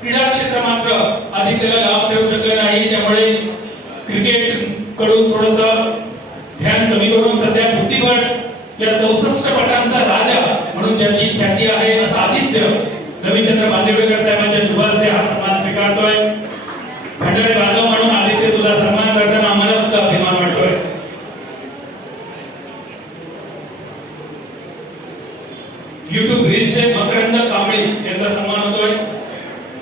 क्रीडा क्षेत्र मात्र अधिक त्याला लाभ देऊ शकले नाही. त्यामुळे क्रिकेट कडून थोडंसं ध्यान कमी करून सध्या बुद्धिबळ या 64 पटांचा राजा